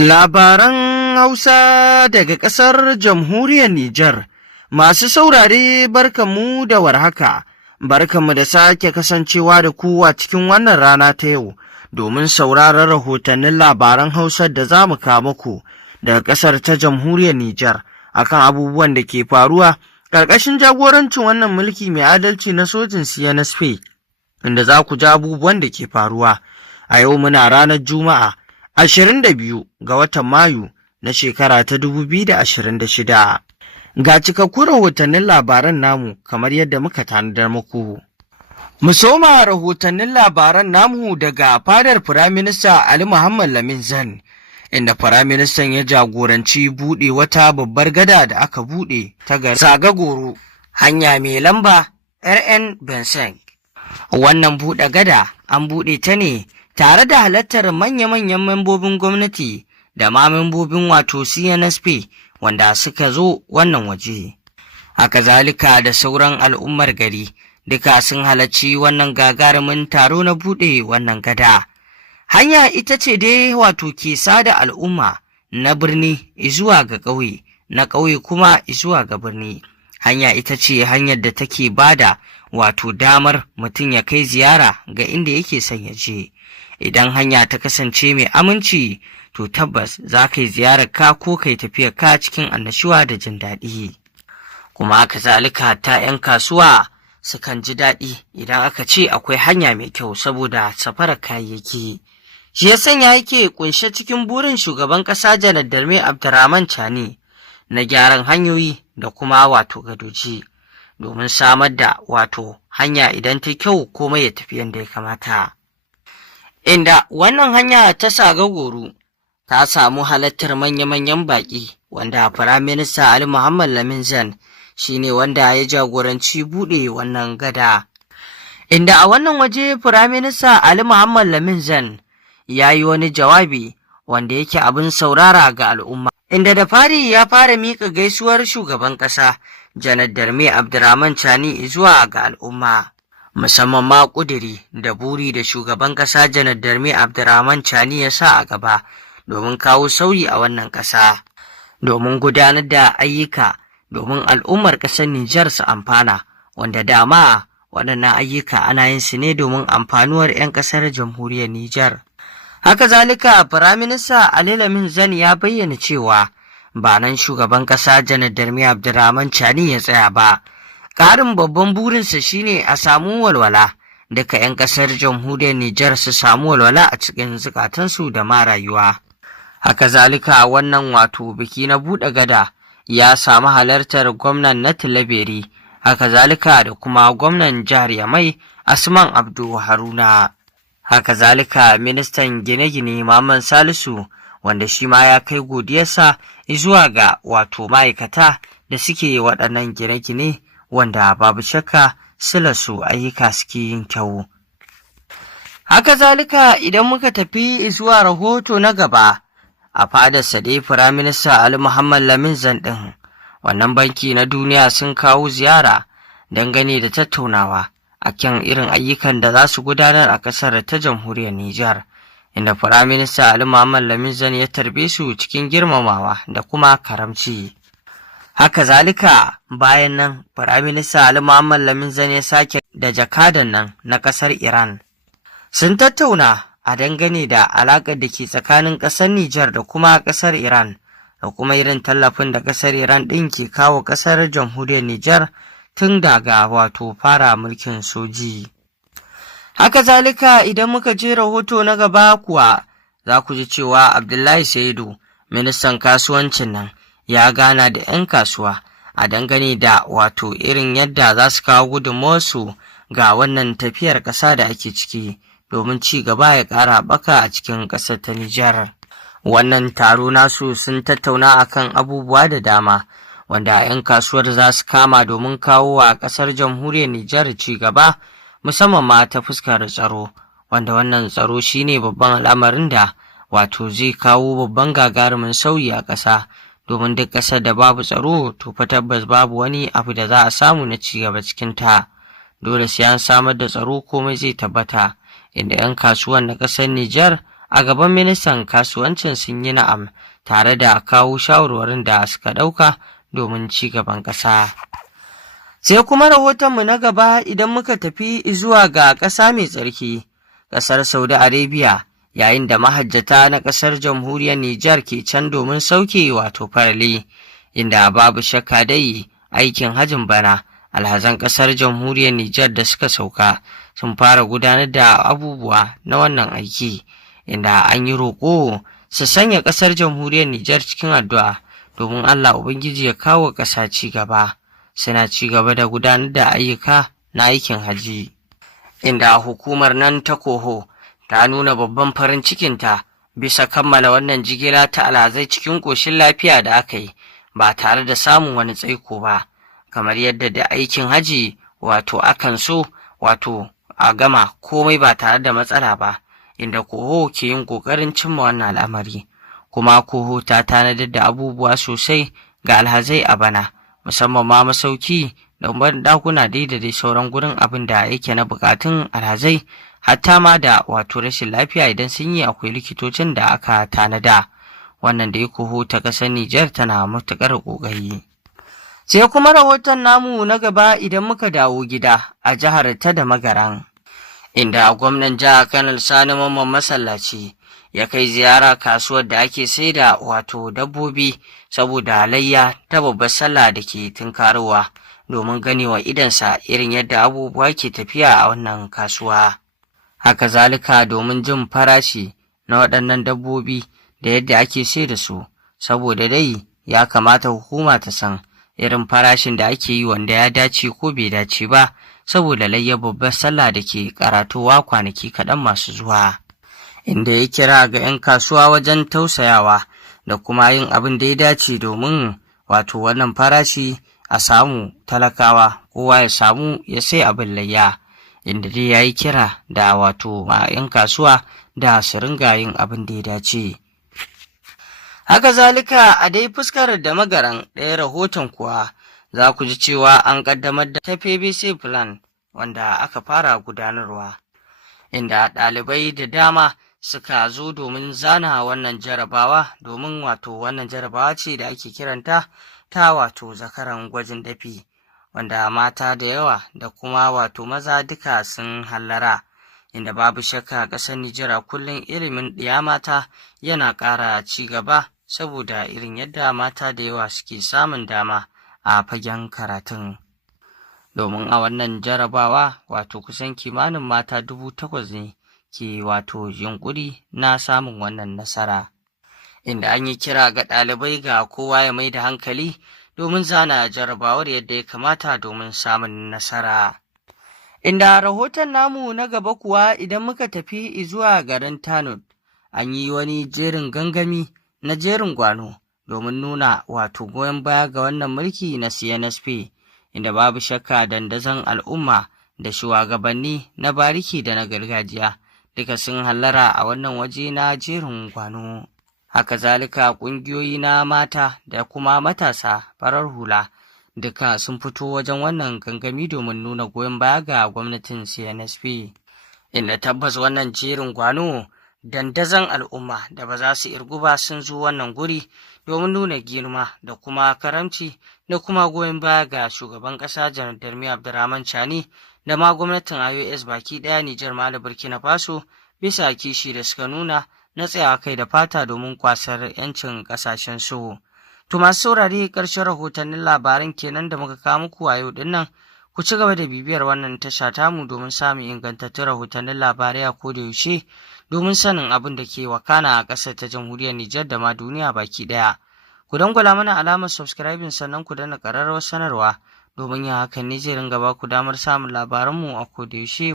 Labaran Hausa daga ƙasar Jamhuriyar Nijar. Masu saurare barkanmu da warhaka, barkanmu da sake kasancewa da ku a cikin wannan rana ta yau, domin sauraron rahotannin labaran Hausa da za mu kawo muku daga ƙasar ta Jamhuriyar Nijar akan abubuwan da ke faruwa ƙarƙashin jagorancin wannan mulki mai adalci na sojin CNSP, inda za ku ji abubuwan da ke faruwa. A yau muna ranar Juma'a 22 ga watan Mayu na shekara ta 2026. Ga cikakkun rahotannin labaran namu kamar yadda muka tanadar muku. Mu soma rahotannin labaran namu daga fadar Firaminista Ali Muhammad Lamin Zan, inda Firaministan ya jagoranci buɗe wata babbar gada da aka buɗe ta Sagagoro, hanya mai lamba RN Benseng. Wannan buɗe gada an buɗe ta ne tare da halartar manya-manyan membobin gwamnati da ma membobin wato CNSP wanda suka zo wannan waje. Haka zalika da sauran al'ummar gari duka sun halarci wannan gagarumin taro na buɗe wannan gada. Hanya ita ce dai wato ke sada al'umma na birni zuwa ga ƙauye, na ƙauye kuma zuwa ga birni. Hanya ita ce hanyar da take bada wato damar mutum ya kai ziyara ga inda yake son ya je. Idan hanya ta kasance mai aminci, to tabbas za ka yi ziyararka ko kai tafiyarka cikin annashuwa da jin daɗi. Kuma haka zalika ta 'yan kasuwa sukan ji daɗi idan aka ce akwai hanya mai kyau saboda safarar kayayyaki. Shi ya sanya yake ƙunshe cikin burin shugaban ƙasa Janar Darme Abdurrahman Chani na gyaran hanyoyi da kuma wato gadoji, domin samar da wato hanya idan ta kyau komai ya tafi yadda ya kamata. Inda wannan hanya ta Sagagoro ta samu halartar manya-manyan baƙi, wanda Firaminista Ali Muhammad Lamin Zan shi ne wanda ya jagoranci buɗe wannan gada. Inda a wannan waje Firaminista Ali Muhammad Lamin Zan ya yi wani jawabi wanda yake abin saurara ga al'umma, inda da fari ya fara miƙa gaisuwar shugaban ƙasa Janar Darme Abdurrahman Chani zuwa ga al'umma. Musamman ma ƙudiri da buri da shugaban ƙasa Janar Darme Abdurrahman Chani ya sa a gaba domin kawo sauyi a wannan ƙasa, domin gudanar da ayyuka domin al'ummar ƙasar Nijar su amfana, wanda dama waɗannan ayyuka ana yin su ne domin amfanuwar 'yan ƙasar Jamhuriyar Nijar. Haka zalika Firaminista Ali Lamin Zan ya bayyana cewa ba nan shugaban ƙasa Janar Darme Abdurrahman Chani ya tsaya ba. Ƙarin babban burinsa shine a samu walwala, duka 'yan ƙasar Jamhuriyar Nijar su samu walwala a cikin zukatansu da ma rayuwa. Haka zalika wannan wato biki na buɗe gada ya samu halartar gwamnan na Tilaberi, haka zalika da kuma gwamnan jihar Yamai Asman Abdu Haruna. Haka zalika ministan gine-gine Maman Salisu, wanda shi ma ya kai godiyarsa zuwa ga wato ma'aikata da suke waɗannan gine-gine, wanda babu shakka silarsu ayyuka suke yin kyau. Haka zalika idan muka tafi zuwa rahoto na gaba, a fadarsa dai Firaminista Ali Muhammad Lamin Zan ɗin, wannan banki na duniya sun kawo ziyara dangane da tattaunawa a kan irin ayyukan da za su gudanar a ƙasar ta Jamhuriyar Nijar, inda Firaminista Ali Muhammad Lamin Zan ya tarbe su cikin girmamawa da kuma karamci. Haka zalika bayan nan Firaminista Ali Muhammad Lamin Zan ya sake da jakadan nan na ƙasar Iran. Sun tattauna a dangane da alaƙar da ke tsakanin ƙasar Nijar da kuma ƙasar Iran, da kuma irin tallafin da ƙasar Iran ɗin ke kawo ƙasar Jamhuriyar Nijar tun daga wato fara mulkin soji. Haka zalika idan muka je rahoto na gaba kuwa za ku ji cewa Abdullahi Saidu, ministan kasuwancin nan, ya gana da 'yan kasuwa a dangane da wato irin yadda za su kawo gudunmawarsu ga wannan tafiyar ƙasa da ake ciki, domin ci gaba ya ƙara haɓaka a cikin ƙasar ta Nijar. Wannan taro nasu sun tattauna akan abubuwa da dama, wanda 'yan kasuwar za su kama domin kawo wa ƙasar Jamhuriyar Nijar ci gaba, musamman ma ta fuskar tsaro, wanda wannan tsaro shine babban al'amarin da wato zai kawo babban gagarumin sauyi a ƙasa, domin duk ƙasar da babu tsaro to fa tabbas babu wani abu da za a samu na ci gaba cikin ta. Dole sai an samar da tsaro komai zai tabbata, inda 'yan kasuwan na ƙasar Nijar a gaban ministan kasuwancin sun yi na'am tare da kawo shawarwarin da suka ɗauka domin ci gaban ƙasa. Sai kuma rahotonmu na gaba idan muka tafi zuwa ga ƙasa mai tsarki, ƙasar Saudi Arabia, yayin da mahajjata na ƙasar jamhuriyar Nijar ke can domin sauke wato farali, inda babu shakka dai aikin hajin bana alhazan ƙasar jamhuriyar Nijar da suka sauka sun fara gudanar da abubuwa na wannan aiki, inda an yi roƙo su sanya ƙasar jamhuriyar Nijar cikin addu'a domin Allah Ubangiji ya kawo ƙasa ci gaba. Suna ci gaba da gudanar da ayyuka na aikin haji, inda hukumar nan ta Koho ta nuna babban farin cikinta bisa kammala wannan jigila ta alhazai cikin ƙoshin lafiya da aka yi ba tare da samun wani tsaiko ba, kamar yadda da aikin haji wato akan so wato a gama komai ba tare da matsala ba, inda Koho ke yin ƙoƙarin cimma wannan al'amari, kuma Koho ta tanadar da abubuwa sosai ga alhazai a bana, musamman ma masauki da ɗakuna dai da dai sauran gurin abin da yake na buƙatun alhazai, hatta ma da wato rashin lafiya idan sun yi akwai likitocin da aka tanada. Wannan da ya Koho ta ƙasar Nijar tana matuƙar ƙoƙari. Sai kuma rahoton namu na gaba idan muka dawo gida a jihar ta da Magaran, inda gwamnan jihar Kanal Sani Mamman Masallaci ya kai ziyara kasuwar da ake saida wato dabbobi saboda layya ta babbar sallah da ke tunkarowa, domin ganewa idansa irin yadda abubuwa ke tafiya a wannan kasuwa. Haka zalika domin jin farashi na waɗannan dabbobi da yadda ake saida su, saboda dai ya kamata hukuma ta san irin farashin da ake yi wanda ya dace ko bai dace ba, saboda layya babbar sallah da ke karatowa kwanaki kaɗan masu zuwa. Inda ya kira ga 'yan kasuwa wajen tausayawa da kuma yin abin da ya dace domin wato wannan farashi a samu talakawa kowa ya samu ya sai abin layya, inda dai ya yi kira da wato ma 'yan kasuwa da su ringa yin abin da ya dace. Haka zalika a dai fuskar da Magaran ɗaya rahoton kuwa za ku ji cewa an ƙaddamar da ta PBC plan wanda aka fara gudanarwa, inda ɗalibai da dama suka zo domin zana wannan jarabawa, domin wato wannan jarabawa ce da ake kiranta ta wato zakaran gwajin dafi, wanda mata da yawa da kuma wato maza duka sun hallara, inda babu shakka ƙasar Nijar a kullum ilimin ɗiya mata yana ƙara ci gaba, saboda irin yadda mata da yawa suke samun dama a fagen karatun. Domin a wannan jarabawa wato kusan kimanin mata 8,000 ne ke wato yunƙuri na samun wannan nasara, inda an yi kira ga ɗalibai ga kowa ya mai da hankali domin zana jarabawar yadda ya kamata domin samun nasara. Inda rahoton namu na gaba kuwa idan muka tafi zuwa garin Tanud, an yi wani jerin gangami na jerin gwano domin nuna wato goyon baya ga wannan mulki na CNSP, inda babu shakka dandazon al'umma da shugabanni na bariki da na gargajiya duka sun hallara a wannan waje na jerin gwano. Haka zalika ƙungiyoyi na mata da kuma matasa farar hula duka sun fito wajen wannan gangami domin nuna goyon baya ga gwamnatin CNSP, inda tabbas wannan jerin gwano dandazon al'umma da ba za su irgu ba sun zo wannan guri domin nuna girma da kuma karamci da kuma goyon baya ga shugaban ƙasa Janar Darmi Abdurrahman Chani da ma gwamnatin IOS baki ɗaya Nijar ma da Burkina Faso, bisa kishi da suka nuna na tsayawa kai da fata domin kwasar 'yancin ƙasashen su. To masu saurare ƙarshen rahotannin labaran kenan da muka kawo muku a yau dinnan. Ku ci gaba da bibiyar wannan tasha tamu domin samun ingantattun rahotannin labarai a koda yaushe, domin sanin abin da ke wakana a ƙasar ta jamhuriyar Nijar da ma duniya baki ɗaya. Ku dangwala mana alamar subscribing sannan ku danna ƙararrawar sanarwa, domin yin hakan ne zai ringa ba ku damar samun labaranmu a koda yaushe.